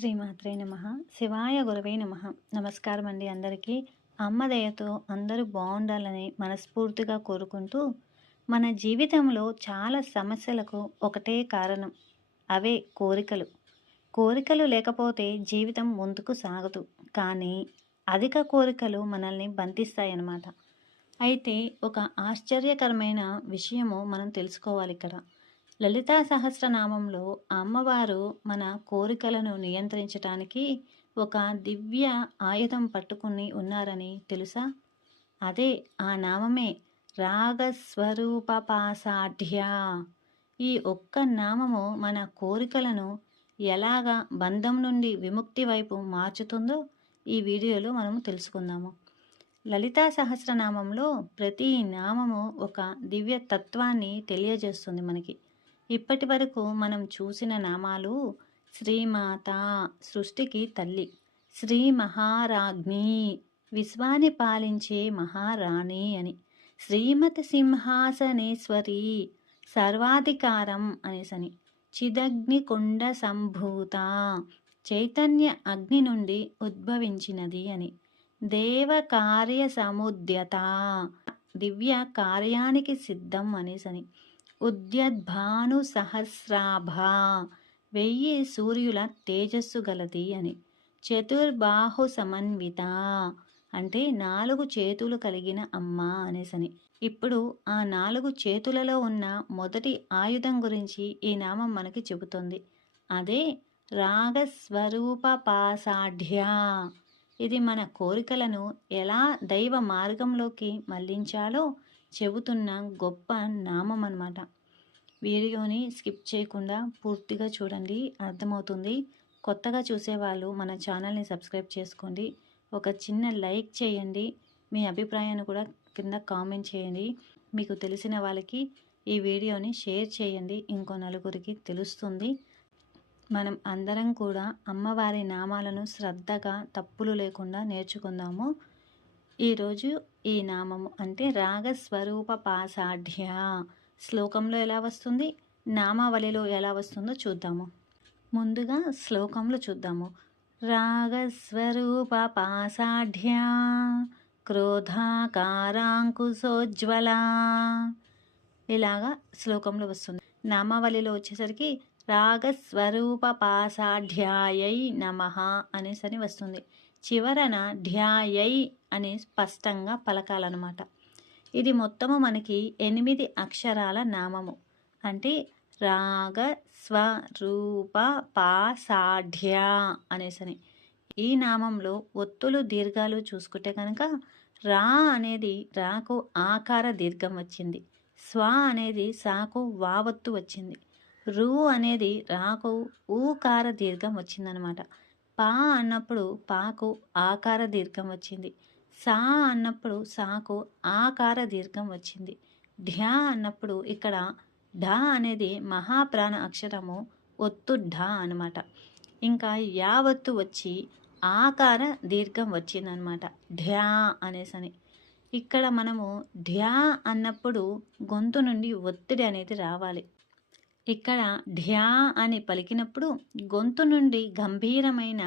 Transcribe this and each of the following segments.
శ్రీమాత్రే నమః. శివాయ గురవే నమః. నమస్కారం అండి అందరికీ. అమ్మ దయతో అందరూ బావుండాలని మనస్ఫూర్తిగా కోరుకుంటూ, మన జీవితంలో చాలా సమస్యలకు ఒకటే కారణం. అవే కోరికలు. కోరికలు లేకపోతే జీవితం ముందుకు సాగదు. కానీ అధిక కోరికలు మనల్ని బంధిస్తాయన్నమాట. అయితే ఒక ఆశ్చర్యకరమైన విషయము మనం తెలుసుకోవాలిక్కడ. లలితా సహస్రనామంలో అమ్మవారు మన కోరికలను నియంత్రించటానికి ఒక దివ్య ఆయుధం పట్టుకుని ఉన్నారని తెలుసా? అదే ఆ నామమే రాగస్వరూపపాసాఢ్య. ఈ ఒక్క నామము మన కోరికలను ఎలాగా బంధం నుండి విముక్తి వైపు మార్చుతుందో ఈ వీడియోలో మనము తెలుసుకుందాము. లలితా సహస్రనామంలో ప్రతి నామము ఒక దివ్య తత్వాన్ని తెలియజేస్తుంది మనకి. ఇప్పటి వరకు మనం చూసిన నామాలు శ్రీమాత సృష్టికి తల్లి, శ్రీ మహారాజ్ఞి విశ్వాన్ని పాలించే మహారాణి అని, శ్రీమతి సింహాసనేశ్వరి సర్వాధికారం అనేసని, చిదగ్ని కుండ సంభూత చైతన్య అగ్ని నుండి ఉద్భవించినది అని, దేవ కార్య సముద్యత దివ్య కార్యానికి సిద్ధం అనేసని, ఉద్యద్భాను సహస్రాభ 1000 సూర్యుల తేజస్సు గలది అని, చతుర్బాహు సమన్విత అంటే 4 చేతులు కలిగిన అమ్మ అనేసని. ఇప్పుడు ఆ 4 చేతులలో ఉన్న మొదటి ఆయుధం గురించి ఈ నామం మనకి చెబుతుంది. అదే రాగస్వరూపపాసాఢ్య. ఇది మన కోరికలను ఎలా దైవ మార్గంలోకి మళ్లించాలో చెబుతున్న గొప్ప నామం అన్నమాట. వీడియోని స్కిప్ చేయకుండా పూర్తిగా చూడండి, అర్థమవుతుంది. కొత్తగా చూసేవాళ్ళు మన ఛానల్ని సబ్స్క్రైబ్ చేసుకోండి. ఒక చిన్న లైక్ చేయండి. మీ అభిప్రాయాన్ని కూడా కింద కామెంట్ చేయండి. మీకు తెలిసిన వాళ్ళకి ఈ వీడియోని షేర్ చేయండి, ఇంకో నలుగురికి తెలుస్తుంది. మనం అందరం కూడా అమ్మవారి నామాలను శ్రద్ధగా తప్పులు లేకుండా నేర్చుకుందాము. ఈరోజు ఈ నామము అంటే రాగస్వరూపపాసాఢ్య శ్లోకంలో ఎలా వస్తుంది, నామావళిలో ఎలా వస్తుందో చూద్దాము. ముందుగా శ్లోకంలో చూద్దాము. రాగస్వరూపపాసాఢ్య క్రోధాకారాంకుశోజ్వల. ఇలాగా శ్లోకంలో వస్తుంది. నామావళిలో వచ్చేసరికి రాగస్వరూపపాసాఢ్యాయై నమః అనేసని వస్తుంది. చివరన ధ్యాయై అని స్పష్టంగా పలకాలన్నమాట. ఇది మొత్తము మనకి 8 అక్షరాల నామము. అంటే రాగ స్వరూప పాసాఢ్య అనేసని. ఈ నామంలో ఒత్తులు దీర్ఘాలు చూసుకుంటే కనుక రా అనేది రాకు ఆకార దీర్ఘం వచ్చింది, స్వ అనేది సాకు వావత్తు వచ్చింది, రు అనేది రాకు ఊకార దీర్ఘం వచ్చిందనమాట. పా అన్నప్పుడు పాకు ఆకార దీర్ఘం వచ్చింది, సా అన్నప్పుడు సాకు ఆకార దీర్ఘం వచ్చింది, ఢ్యా అన్నప్పుడు ఇక్కడ ఢ అనేది మహాప్రాణ అక్షరము ఒత్తు ఢ అనమాట. ఇంకా యావత్తు వచ్చి ఆకార దీర్ఘం వచ్చిందనమాట, ఢ్యా అనేసని. ఇక్కడ మనము ఢ్యా అన్నప్పుడు గొంతు నుండి ఒత్తిడి అనేది రావాలి. ఇక్కడ ఢ్యా అని పలికినప్పుడు గొంతు నుండి గంభీరమైన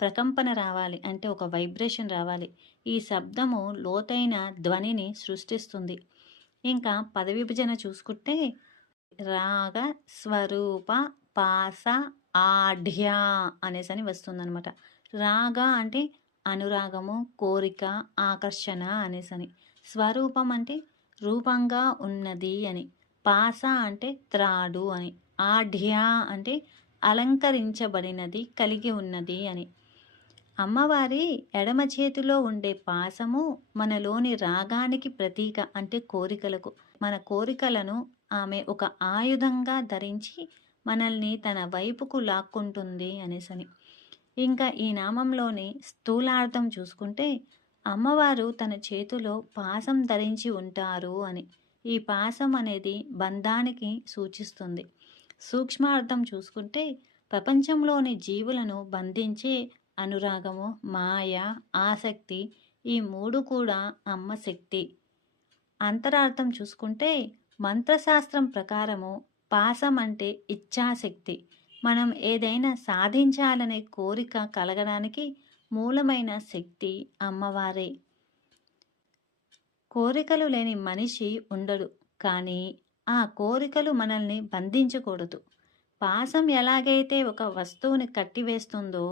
ప్రకంపన రావాలి, అంటే ఒక వైబ్రేషన్ రావాలి. ఈ శబ్దము లోతైన ధ్వనిని సృష్టిస్తుంది. ఇంకా పద విభజన చూసుకుంటే రాగ స్వరూప పాస ఆఢ్య అనేసని వస్తుందన్నమాట. రాగ అంటే అనురాగము, కోరిక, ఆకర్షణ అనేసని. స్వరూపం అంటే రూపంగా ఉన్నది అని. పాస అంటే త్రాడు అని. ఆఢ్య అంటే అలంకరించబడినది, కలిగి ఉన్నది అని. అమ్మవారి ఎడమ చేతిలో ఉండే పాసము మనలోని రాగానికి ప్రతీక, అంటే కోరికలకు. మన కోరికలను ఆమె ఒక ఆయుధంగా ధరించి మనల్ని తన వైపుకు లాక్కుంటుంది అనేసని. ఇంకా ఈ నామంలోని స్థూలార్థం చూసుకుంటే అమ్మవారు తన చేతిలో పాసం ధరించి ఉంటారు అని. ఈ పాసం అనేది బంధానికి సూచిస్తుంది. సూక్ష్మార్థం చూసుకుంటే ప్రపంచంలోని జీవులను బంధించే అనురాగము, మాయ, ఆసక్తి, ఈ 3 కూడా అమ్మ శక్తి. అంతరార్థం చూసుకుంటే మంత్రశాస్త్రం ప్రకారము పాసం అంటే ఇచ్ఛాశక్తి, మనం ఏదైనా సాధించాలనే కోరిక కలగడానికి మూలమైన శక్తి అమ్మవారే. కోరికలు లేని మనిషి ఉండడు. కానీ ఆ కోరికలు మనల్ని బంధించకూడదు. పాశం ఎలాగైతే ఒక వస్తువుని కట్టివేస్తుందో,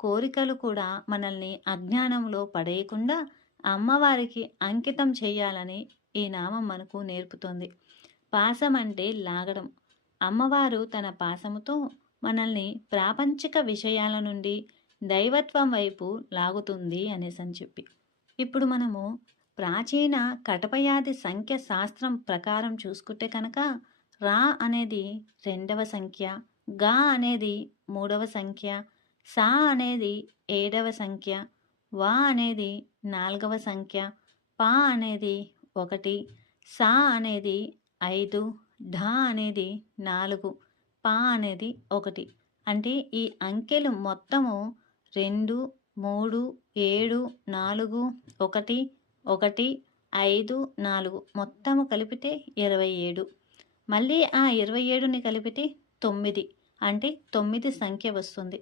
కోరికలు కూడా మనల్ని అజ్ఞానంలో పడేయకుండా అమ్మవారికి అంకితం చేయాలని ఈ నామం మనకు నేర్పుతోంది. పాశం అంటే లాగడం. అమ్మవారు తన పాశముతో మనల్ని ప్రాపంచిక విషయాల నుండి దైవత్వం వైపు లాగుతుంది అనేసని చెప్పి. ఇప్పుడు మనము ప్రాచీన కటపయాది సంఖ్య శాస్త్రం ప్రకారం చూసుకుంటే కనుక రా అనేది 2వ సంఖ్య, గా అనేది 3వ సంఖ్య, సా అనేది 7వ సంఖ్య, వా అనేది 4వ సంఖ్య, పా అనేది 1, సా అనేది 5, ఢా అనేది 4, పా అనేది 1. అంటే ఈ అంకెలు మొత్తము 2, 3, 7, 4, 1, 1, 5, 4 మొత్తము కలిపితే 27. మళ్ళీ ఆ 27ని కలిపితే 9, అంటే 9 సంఖ్య వస్తుంది.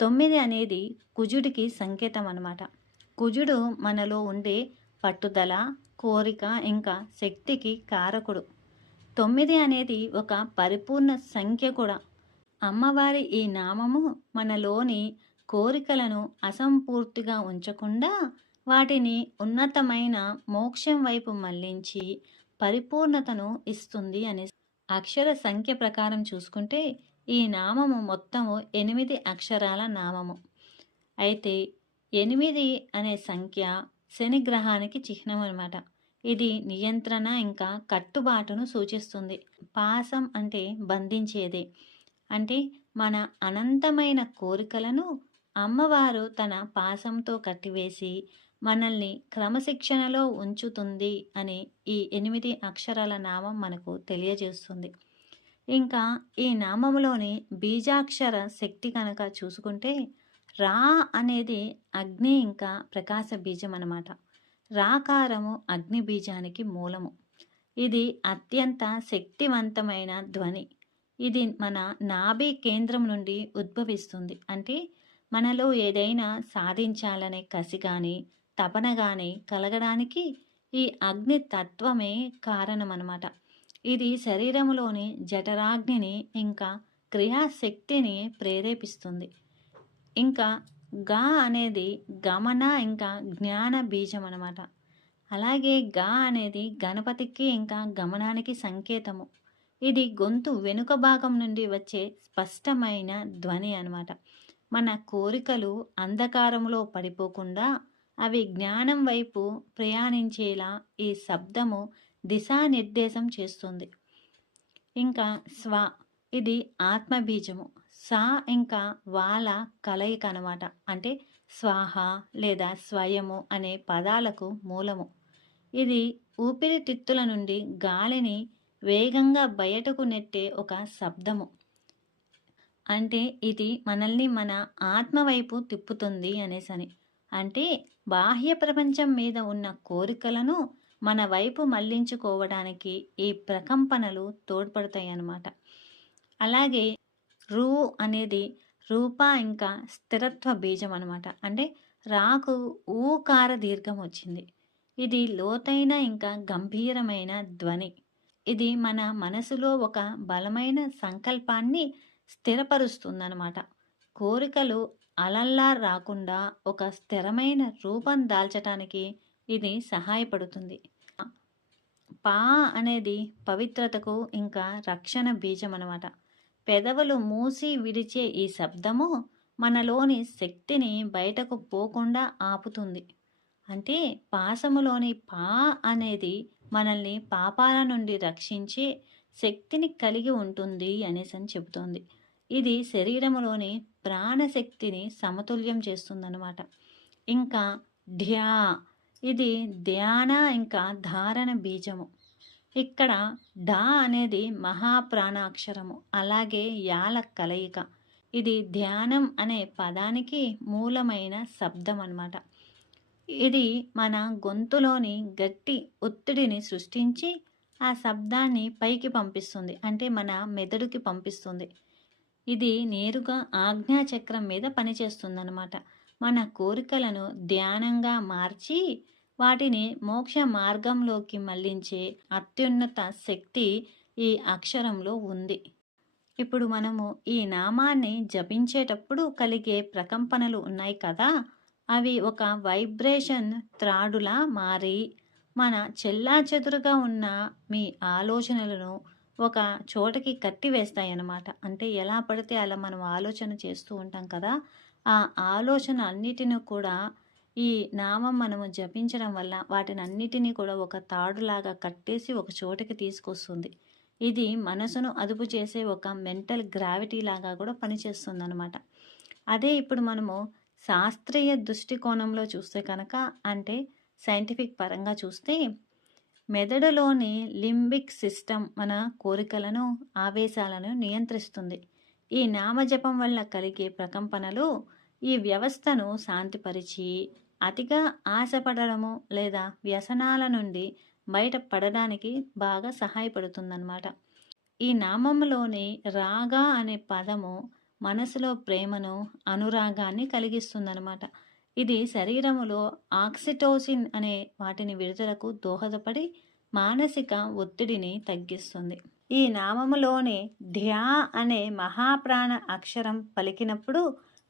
9 అనేది కుజుడికి సంకేతం అన్నమాట. కుజుడు మనలో ఉండే పట్టుదల, కోరిక ఇంకా శక్తికి కారకుడు. 9 అనేది ఒక పరిపూర్ణ సంఖ్య కూడా. అమ్మవారి ఈ నామము మనలోని కోరికలను అసంపూర్తిగా ఉంచకుండా వాటిని ఉన్నతమైన మోక్షం వైపు మళ్లించి పరిపూర్ణతను ఇస్తుంది అనే అక్షర సంఖ్య ప్రకారం చూసుకుంటే ఈ నామము మొత్తము 8 అక్షరాల నామము. అయితే 8 అనే సంఖ్య శని గ్రహానికి చిహ్నం అన్నమాట. ఇది నియంత్రణ ఇంకా కట్టుబాటును సూచిస్తుంది. పాశం అంటే బంధించేదే. అంటే మన అనంతమైన కోరికలను అమ్మవారు తన పాశంతో కట్టివేసి మనల్ని క్రమశిక్షణలో ఉంచుతుంది అని ఈ 8 అక్షరాల నామం మనకు తెలియజేస్తుంది. ఇంకా ఈ నామములోని బీజాక్షర శక్తి కనుక చూసుకుంటే రా అనేది అగ్ని ఇంకా ప్రకాశ బీజం అన్నమాట. రాకారము అగ్ని బీజానికి మూలము. ఇది అత్యంత శక్తివంతమైన ధ్వని. ఇది మన నాభి కేంద్రం నుండి ఉద్భవిస్తుంది. అంటే మనలో ఏదైనా సాధించాలనే కసి కానీ తపన కానీ కలగడానికి ఈ అగ్ని తత్వమే కారణం అన్నమాట. ఇది శరీరంలోని జఠరాగ్నిని ఇంకా క్రియాశక్తిని ప్రేరేపిస్తుంది. ఇంకా గా అనేది గమన ఇంకా జ్ఞాన బీజం అన్నమాట. అలాగే గా అనేది గణపతికి ఇంకా గమనానికి సంకేతము. ఇది గొంతు వెనుక భాగం నుండి వచ్చే స్పష్టమైన ధ్వని అన్నమాట. మన కోరికలు అంధకారంలో పడిపోకుండా అవి జ్ఞానం వైపు ప్రయాణించేలా ఈ శబ్దము దిశానిర్దేశం చేస్తుంది. ఇంకా స్వ ఇది ఆత్మబీజము. సా ఇంకా వాల కలయిక అనమాట. అంటే స్వాహ లేదా స్వయము అనే పదాలకు మూలము. ఇది ఊపిరితిత్తుల నుండి గాలిని వేగంగా బయటకు నెట్టే ఒక శబ్దము. అంటే ఇది మనల్ని మన ఆత్మ వైపు తిప్పుతుంది అనేసని. అంటే బాహ్య ప్రపంచం మీద ఉన్న కోరికలను మన వైపు మళ్లించుకోవడానికి ఈ ప్రకంపనలు తోడ్పడతాయి అన్నమాట. అలాగే రూ అనేది రూప ఇంకా స్థిరత్వ బీజం అనమాట. అంటే రాకు ఊకార దీర్ఘం వచ్చింది. ఇది లోతైన ఇంకా గంభీరమైన ధ్వని. ఇది మన మనసులో ఒక బలమైన సంకల్పాన్ని స్థిరపరుస్తుందన్నమాట. కోరికలు అలల్లా రాకుండా ఒక స్థిరమైన రూపం దాల్చటానికి ఇది సహాయపడుతుంది. పా అనేది పవిత్రతకు ఇంకా రక్షణ బీజం అన్నమాట. పెదవులు మూసి విడిచే ఈ శబ్దము మనలోని శక్తిని బయటకు పోకుండా ఆపుతుంది. అంటే పాశములోని పా అనేది మనల్ని పాపాల నుండి రక్షించే శక్తిని కలిగి ఉంటుంది అనేసి చెబుతోంది. ఇది శరీరంలోని ప్రాణశక్తిని సమతుల్యం చేస్తుందన్నమాట. ఇంకా ధ్యా ఇది ధ్యాన ఇంకా ధారణ బీజము. ఇక్కడ ఢా అనేది మహాప్రాణాక్షరము. అలాగే యాల కలయిక. ఇది ధ్యానం అనే పదానికి మూలమైన శబ్దం అన్నమాట. ఇది మన గొంతులోని గట్టి ఒత్తిడిని సృష్టించి ఆ శబ్దాన్ని పైకి పంపిస్తుంది. అంటే మన మెదడుకి పంపిస్తుంది. ఇది నేరుగా ఆజ్ఞాచక్రం మీద పనిచేస్తుందన్నమాట. మన కోరికలను ధ్యానంగా మార్చి వాటిని మోక్ష మార్గంలోకి మళ్లించే అత్యున్నత శక్తి ఈ అక్షరంలో ఉంది. ఇప్పుడు మనము ఈ నామాన్ని జపించేటప్పుడు కలిగే ప్రకంపనలు ఉన్నాయి కదా, అవి ఒక వైబ్రేషన్ త్రాడులా మారి మన చెల్లాచెదురుగా ఉన్న మీ ఆలోచనలను ఒక చోటకి కట్టివేస్తాయన్నమాట. అంటే ఎలా పడితే అలా మనం ఆలోచన చేస్తూ ఉంటాం కదా, ఆ ఆలోచన అన్నిటిని కూడా ఈ నామం మనము జపించడం వల్ల వాటిని అన్నిటినీ కూడా ఒక తాడులాగా కట్టేసి ఒక చోటకి తీసుకొస్తుంది. ఇది మనసును అదుపు చేసే ఒక మెంటల్ గ్రావిటీ లాగా కూడా పనిచేస్తుందన్నమాట. అదే ఇప్పుడు మనము శాస్త్రీయ దృష్టికోణంలో చూస్తే కనుక, అంటే సైంటిఫిక్ పరంగా చూస్తే, మెదడులోని లింబిక్ సిస్టమ్ మన కోరికలను, ఆవేశాలను నియంత్రిస్తుంది. ఈ నామజపం వల్ల కలిగే ప్రకంపనలు ఈ వ్యవస్థను శాంతిపరిచి అతిగా ఆశపడడము లేదా వ్యసనాల నుండి బయటపడడానికి బాగా సహాయపడుతుందన్నమాట. ఈ నామంలోని రాగా అనే పదము మనసులో ప్రేమను, అనురాగాన్ని కలిగిస్తుందన్నమాట. ఇది శరీరములో ఆక్సిటోసిన్ అనే వాటిని విడుదలకు దోహదపడి మానసిక ఒత్తిడిని తగ్గిస్తుంది. ఈ నామములోని ధ్యా అనే మహాప్రాణ అక్షరం పలికినప్పుడు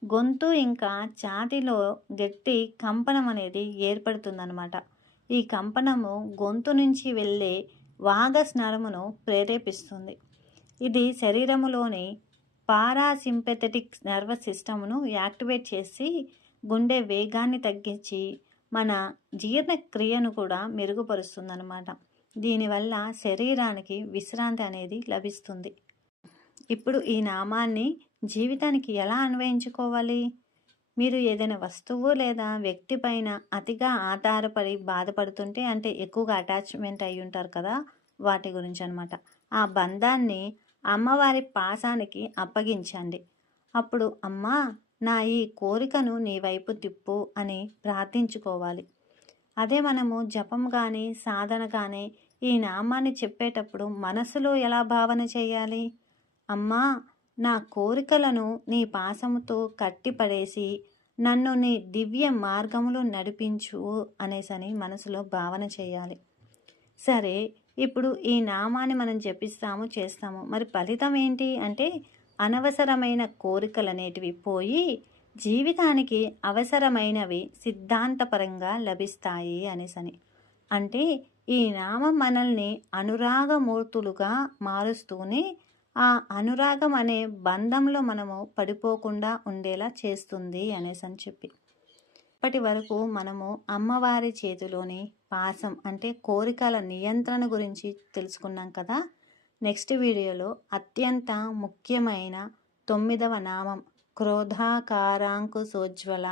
గొంతు ఇంకా ఛాతీలో గట్టి కంపనం అనేది ఏర్పడుతుందన్నమాట. ఈ కంపనము గొంతు నుంచి వెళ్ళే వాగస్ నరమును ప్రేరేపిస్తుంది. ఇది శరీరములోని పారాసింపెథటిక్ నర్వస్ సిస్టమ్ను యాక్టివేట్ చేసి గుండె వేగాన్ని తగ్గించి మన జీర్ణక్రియను కూడా మెరుగుపరుస్తుందన్నమాట. దీనివల్ల శరీరానికి విశ్రాంతి అనేది లభిస్తుంది. ఇప్పుడు ఈ నామాన్ని జీవితానికి ఎలా అన్వయించుకోవాలి? మీరు ఏదైనా వస్తువు లేదా వ్యక్తి పైన అతిగా ఆధారపడి బాధపడుతుంటే, అంటే ఎక్కువగా అటాచ్మెంట్ అయి ఉంటారు కదా, వాటి గురించి అనమాట. ఆ బంధాన్ని అమ్మవారి పాసానికి అప్పగించండి. అప్పుడు అమ్మా, నా ఈ కోరికను నీ వైపు తిప్పు అని ప్రార్థించుకోవాలి. అదే మనము జపం కానీ సాధన కానీ ఈ నామాన్ని చెప్పేటప్పుడు మనసులో ఎలా భావన చేయాలి? అమ్మా, నా కోరికలను నీ పాసముతో కట్టిపడేసి నన్ను నీ దివ్య మార్గములో నడిపించు అనేసని మనసులో భావన చేయాలి. సరే, ఇప్పుడు ఈ నామాన్ని మనం జపిస్తాము, చేస్తాము. మరి ఫలితం ఏంటి అంటే, అనవసరమైన కోరికలు అనేటివి పోయి జీవితానికి అవసరమైనవి సిద్ధాంతపరంగా లభిస్తాయి అనేసని. అంటే ఈ నామం మనల్ని అనురాగమూర్తులుగా మారుస్తూనే ఆ అనురాగం అనే బంధంలో మనము పడిపోకుండా ఉండేలా చేస్తుంది అనేసని చెప్పి. ఇప్పటి వరకు మనము అమ్మవారి చేతిలోని పాసం అంటే కోరికల నియంత్రణ గురించి తెలుసుకున్నాం కదా. నెక్స్ట్ వీడియోలో అత్యంత ముఖ్యమైన 9వ నామం క్రోధాకారాంకుశోజ్వల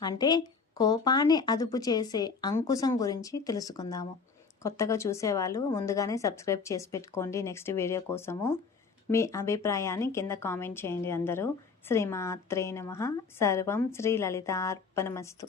అంటే కోపాన్ని అదుపు చేసే అంకుశం గురించి తెలుసుకుందాము. కొత్తగా చూసేవాళ్ళు ముందుగానే సబ్స్క్రైబ్ చేసి పెట్టుకోండి నెక్స్ట్ వీడియో కోసము. మీ అభిప్రాయాన్ని కింద కామెంట్ చేయండి అందరూ. శ్రీమాత్రే నమః. సర్వం శ్రీ లలితార్పణమస్తు.